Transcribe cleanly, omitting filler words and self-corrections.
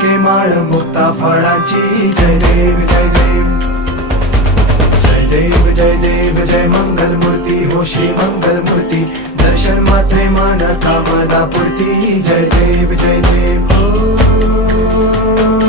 फुलके माळ मुक्ता फळाची जय देव जय देव जय देव जय देव जय मंगल मूर्ती हो श्री मंगल मूर्ती दर्शन मात्रे मान कामना पूर्ती जय देव जय देव हो